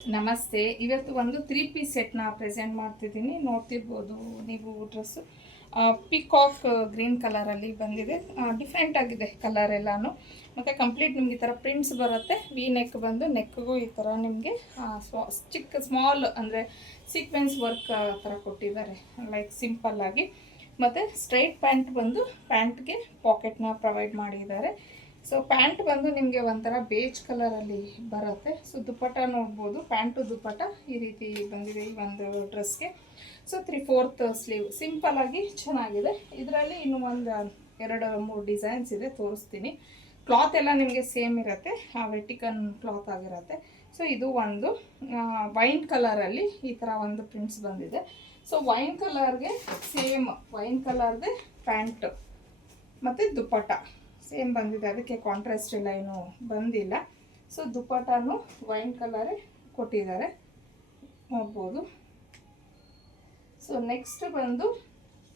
ನಮಸ್ತೆ. ಇವತ್ತು ಒಂದು 3 ಪೀಸ್ ಸೆಟ್ನ ಪ್ರೆಸೆಂಟ್ ಮಾಡ್ತಿದ್ದೀನಿ. ನೋಡ್ತಿರ್ಬೋದು ನೀವು ಡ್ರೆಸ್ಸು ಪಿಕಾಕ್ ಗ್ರೀನ್ ಕಲರಲ್ಲಿ ಬಂದಿದೆ. ಡಿಫ್ರೆಂಟ್ ಆಗಿದೆ ಕಲರ್ ಎಲ್ಲಾನು. ಮತ್ತು ಕಂಪ್ಲೀಟ್ ನಿಮ್ಗೆ ಈ ಥರ ಪ್ರಿಂಟ್ಸ್ ಬರುತ್ತೆ. ವಿ ನೆಕ್ ಬಂದು ನೆಕ್ಗೂ ಈ ಥರ ನಿಮಗೆ ಚಿಕ್ಕ ಸ್ಮಾಲ್ ಅಂದರೆ ಸೀಕ್ವೆನ್ಸ್ ವರ್ಕ್ ಥರ ಕೊಟ್ಟಿದ್ದಾರೆ, ಲೈಕ್ ಸಿಂಪಲ್ಲಾಗಿ. ಮತ್ತು ಸ್ಟ್ರೈಟ್ ಪ್ಯಾಂಟ್ ಬಂದು ಪ್ಯಾಂಟ್ಗೆ ಪಾಕೆಟ್ನ ಪ್ರೊವೈಡ್ ಮಾಡಿದ್ದಾರೆ. ಸೊ ಪ್ಯಾಂಟ್ ಬಂದು ನಿಮಗೆ ಒಂಥರ ಬೇಜ್ ಕಲರಲ್ಲಿ ಬರುತ್ತೆ. ಸೊ ದುಪ್ಪಟ್ಟ ನೋಡ್ಬೋದು, ಪ್ಯಾಂಟು ದುಪ್ಪಟ್ಟ ಈ ರೀತಿ ಬಂದಿದೆ ಈ ಒಂದು ಡ್ರೆಸ್ಗೆ. ಸೊ 3/4 ಸ್ಲೀವ್ ಸಿಂಪಲ್ಲಾಗಿ ಚೆನ್ನಾಗಿದೆ. ಇದರಲ್ಲಿ ಇನ್ನೂ ಒಂದು 2-3 ಡಿಸೈನ್ಸ್ ಇದೆ, ತೋರಿಸ್ತೀನಿ. ಕ್ಲಾತ್ ಎಲ್ಲ ನಿಮಗೆ ಸೇಮ್ ಇರುತ್ತೆ, ವೆಟಿಕನ್ ಕ್ಲಾತ್ ಆಗಿರುತ್ತೆ. ಸೊ ಇದು ಒಂದು ವೈನ್ ಕಲರಲ್ಲಿ ಈ ಥರ ಒಂದು ಪ್ರಿಂಟ್ಸ್ ಬಂದಿದೆ. ಸೊ ವೈನ್ ಕಲರ್ಗೆ ಸೇಮ್ ವೈನ್ ಕಲರ್ದೇ ಪ್ಯಾಂಟ್ ಮತ್ತು ದುಪ್ಪಟ್ಟ ಸೇಮ್ ಬಂದಿದೆ, ಅದಕ್ಕೆ ಕಾಂಟ್ರಾಸ್ಟ್ ಎಲ್ಲ ಏನೂ ಬಂದಿಲ್ಲ. ಸೊ ದುಪ್ಪಟ್ಟನು ವೈನ್ ಕಲರೇ ಕೊಟ್ಟಿದ್ದಾರೆ, ನೋಡ್ಬೋದು. ಸೊ ನೆಕ್ಸ್ಟ್ ಬಂದು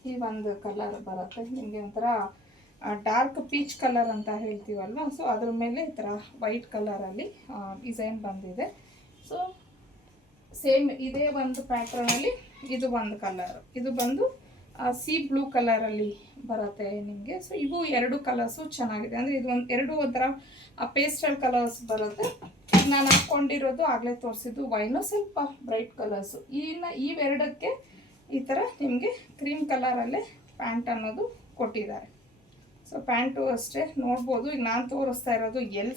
ಈ ಒಂದು ಕಲರ್ ಬರುತ್ತೆ ನಿಮಗೆ, ಒಂಥರ ಡಾರ್ಕ್ ಪೀಚ್ ಕಲರ್ ಅಂತ ಹೇಳ್ತೀವಲ್ವ. ಸೊ ಅದ್ರ ಮೇಲೆ ಈ ಥರ ವೈಟ್ ಕಲರಲ್ಲಿ ಡಿಸೈನ್ ಬಂದಿದೆ. ಸೊ ಸೇಮ್ ಇದೇ ಒಂದು ಪ್ಯಾಟ್ರನಲ್ಲಿ ಇದು ಒಂದು ಕಲರ್, ಇದು ಬಂದು ಸಿ ಬ್ಲೂ ಕಲರಲ್ಲಿ ಬರುತ್ತೆ ನಿಮಗೆ. ಸೊ ಇವು 2 ಕಲರ್ಸು ಚೆನ್ನಾಗಿದೆ, ಅಂದರೆ ಇದು ಎರಡು ಒಂಥರ ಪೇಸ್ಟಲ್ ಕಲರ್ಸ್ ಬರುತ್ತೆ. ನಾನು ಹಾಕ್ಕೊಂಡಿರೋದು ಆಗಲೇ ತೋರಿಸಿದ್ದು ವೈನು, ಸ್ವಲ್ಪ ಬ್ರೈಟ್ ಕಲರ್ಸು. ಇವೆರಡಕ್ಕೆ ಈ ಥರ ನಿಮಗೆ ಕ್ರೀಮ್ ಕಲರಲ್ಲೇ ಪ್ಯಾಂಟ್ ಅನ್ನೋದು ಕೊಟ್ಟಿದ್ದಾರೆ. ಸೊ ಪ್ಯಾಂಟು ಅಷ್ಟೇ ನೋಡ್ಬೋದು. ಈಗ ನಾನು ತೋರಿಸ್ತಾ ಇರೋದು ಎಲ್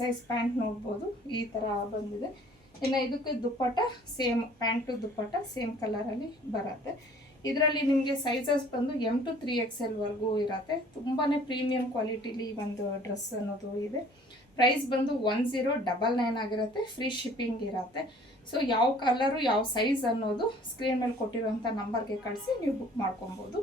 ಸೈಜ್ ಪ್ಯಾಂಟ್ ನೋಡ್ಬೋದು, ಈ ಥರ ಬಂದಿದೆ. ಇನ್ನು ಇದಕ್ಕೆ ದುಪ್ಪಟ್ಟ ಸೇಮ್, ಪ್ಯಾಂಟು ದುಪ್ಪಟ್ಟ ಸೇಮ್ ಕಲರಲ್ಲಿ ಬರುತ್ತೆ. ಇದರಲ್ಲಿ ನಿಮಗೆ ಸೈಜಸ್ ಬಂದು M to 3XL ವರೆಗೂ ಇರುತ್ತೆ. ತುಂಬಾ ಪ್ರೀಮಿಯಂ ಕ್ವಾಲಿಟಿಲಿ ಒಂದು ಡ್ರೆಸ್ ಅನ್ನೋದು ಇದೆ. ಪ್ರೈಸ್ ಬಂದು 1099 ಆಗಿರುತ್ತೆ, ಫ್ರೀ ಶಿಪ್ಪಿಂಗ್ ಇರುತ್ತೆ. ಸೊ ಯಾವ ಕಲರು ಯಾವ ಸೈಜ್ ಅನ್ನೋದು ಸ್ಕ್ರೀನ್ ಮೇಲೆ ಕೊಟ್ಟಿರೋಂಥ ನಂಬರ್ಗೆ ಕಳಿಸಿ ನೀವು ಬುಕ್ ಮಾಡ್ಕೊಬೋದು.